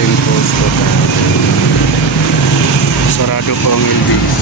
Temples Hotel. Sarado po ang LBC.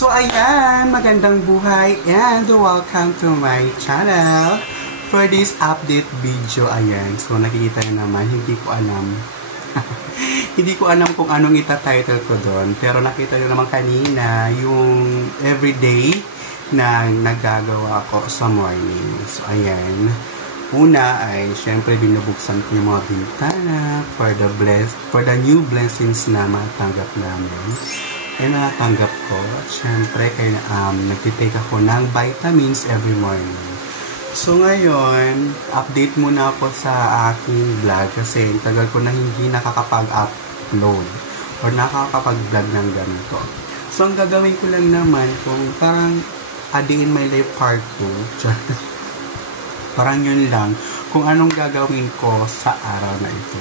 So ayan, magandang buhay and welcome to my channel. For this update video, ayan. So nakikita nyo naman, hindi ko alam. Hindi ko alam kung anong itatitle ko doon. Pero nakita nyo naman kanina yung everyday na nagagawa ko sa morning. So ayan. Una ay syempre binubuksan ko yung mga bintana for the new blessings na matanggap namin. Ay natatanggap ko. Siyempre, kaya nagtitake ako ng vitamins every morning. So ngayon, update muna ako sa aking vlog kasi tagal ko na hindi nakakapag-upload or nakakapag-vlog ng ganito. So ang gagawin ko lang naman kung parang a day in my life part 2. Parang yun lang kung anong gagawin ko sa araw na ito.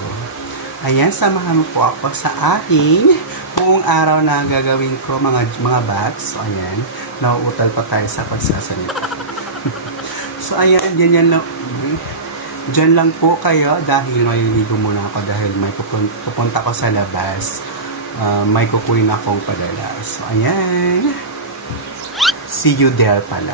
Ayan, samahan mo po ako sa aking buong araw na gagawin ko mga bats. So, ayan, nauutal pa tayo sa pagsasalita. So, ayan, dyan lang po kayo dahil maliligo muna ako dahil may pupunta ko sa labas. May kukuin akong padala. So, ayan. See you there pala.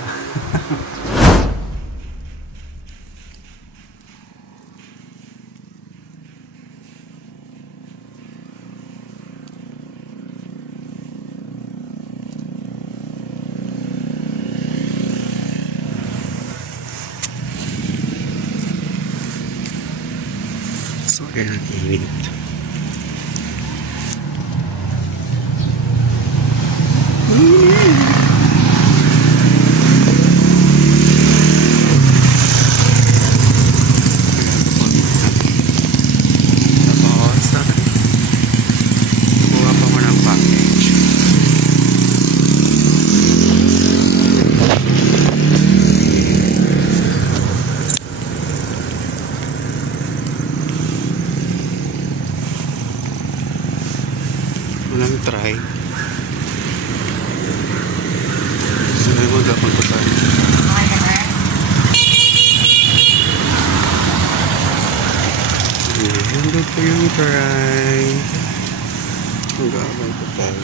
So, ayan ang init. Walang try. Sinabi ko dapat ko tayo. Nandun po yung try. Mag-aabay ko tayo.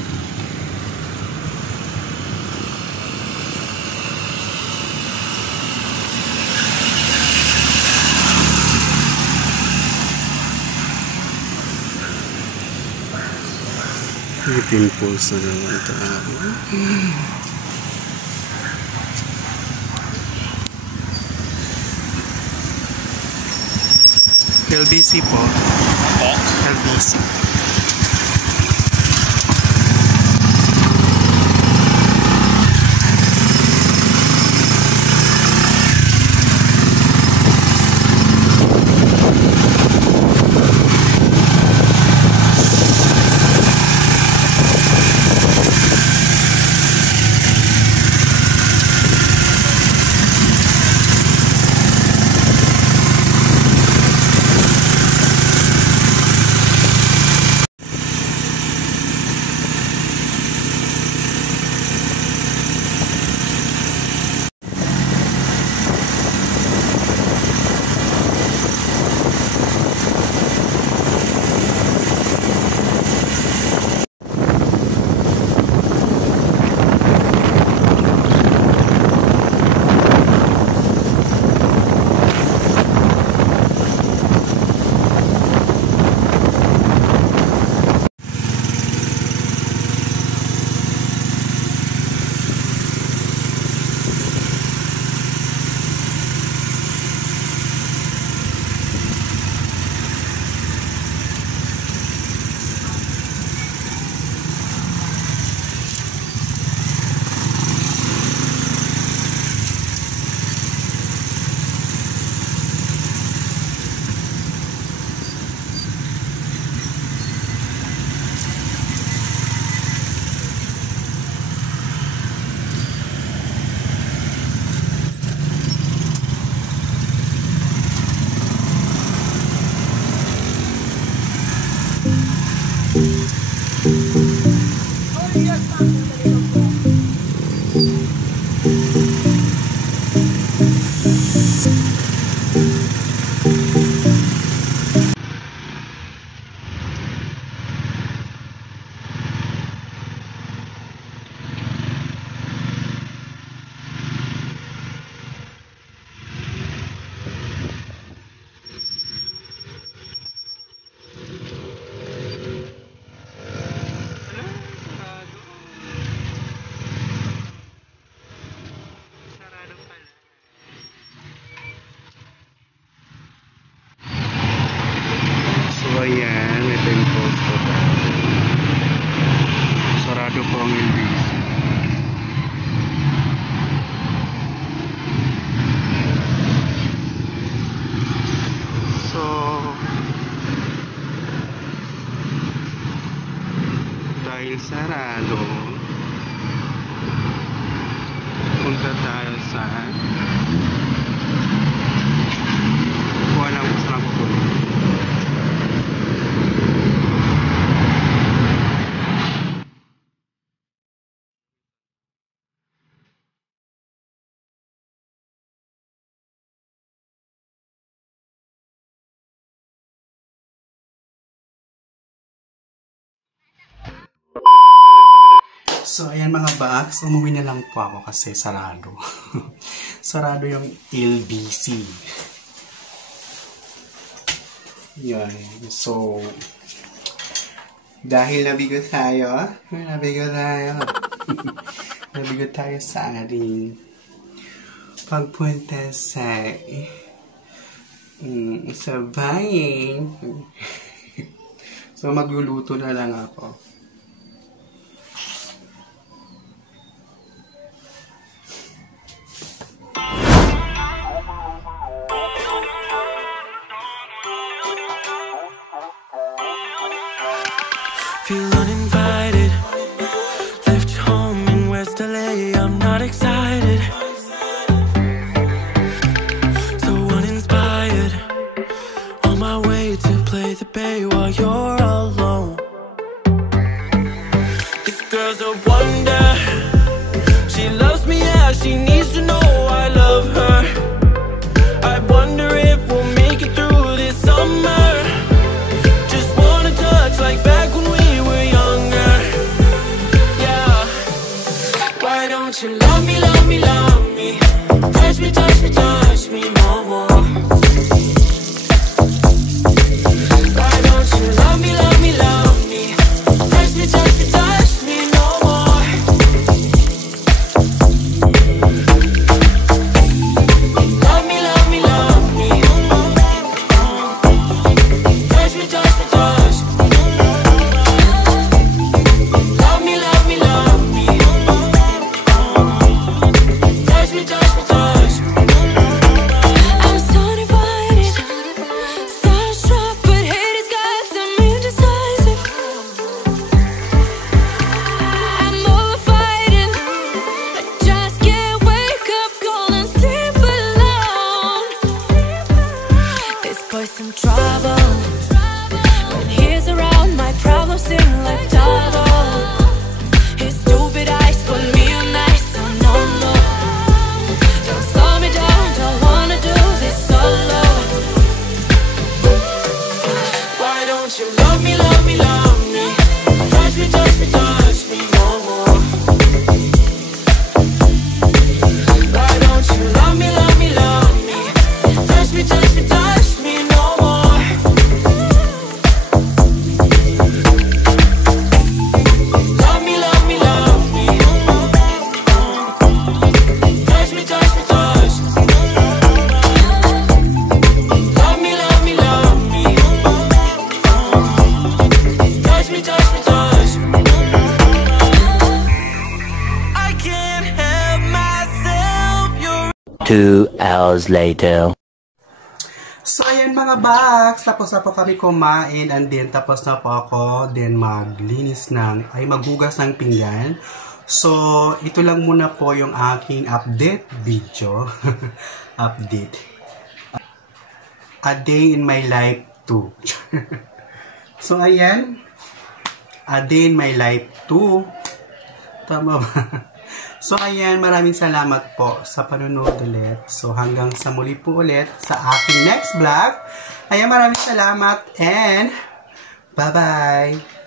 May pimples na naman tayo. LBC po. LBC. Ayan, ito yung post ko. Sarado po ang LBC. So, dahil sarado, punta tayo sa walang masarap po. So, ayan mga baks, umuwi na lang po ako kasi sarado. Sarado yung LBC. Yan. So, dahil nabigo tayo sa ating pagpunta sa Sabayin. So, magluluto na lang ako. Feel uninvited. Left home in West LA. I'm not excited. So uninspired. On my way to play the bay while you're alone. This girl's a wonder. She loves me, yeah. She needs to know I love her. I wonder if we'll make it through this summer. Just wanna touch like back when we were younger. Yeah. Why don't you love me, love me, love me? Touch me, touch me, touch me no more. Why don't you love me, love me, love me? Touch me, touch me, touch me no more. Love me, love me, love me. Touch me, touch me, touch me. Love me, love me, love me. Touch me, touch me, touch me. I'm so divided, starstruck, but hate has got some indecisive. I'm over fighting, I just can't wake up cold and sleep alone. This boy's some trouble. When he's around, my problems seem like double. His stupid eyes put me on ice, so no, no. Don't slow me down, don't wanna do this solo. Why don't you love me, love me, love me? Touch me, touch me, touch me no more. Why don't you love me, love me, love me? Touch me, touch me, touch me no more. Love me, love me, love me. Touch me, touch me, touch me. Love me, love me, love me. Touch me, touch me, touch me. I can't help myself. You're 2 hours later. So, ayan mga box. Tapos na po kami kumain. And then, tapos na po ako. Then, maghugas ng pinggan. So, ito lang muna po yung aking update video. Update. A day in my life too. So, ayan. A day in my life too. Tama ba? So, ayan, maraming salamat po sa panonood ulit. So, hanggang sa muli po ulit sa aking next vlog. Ayan, maraming salamat and bye-bye!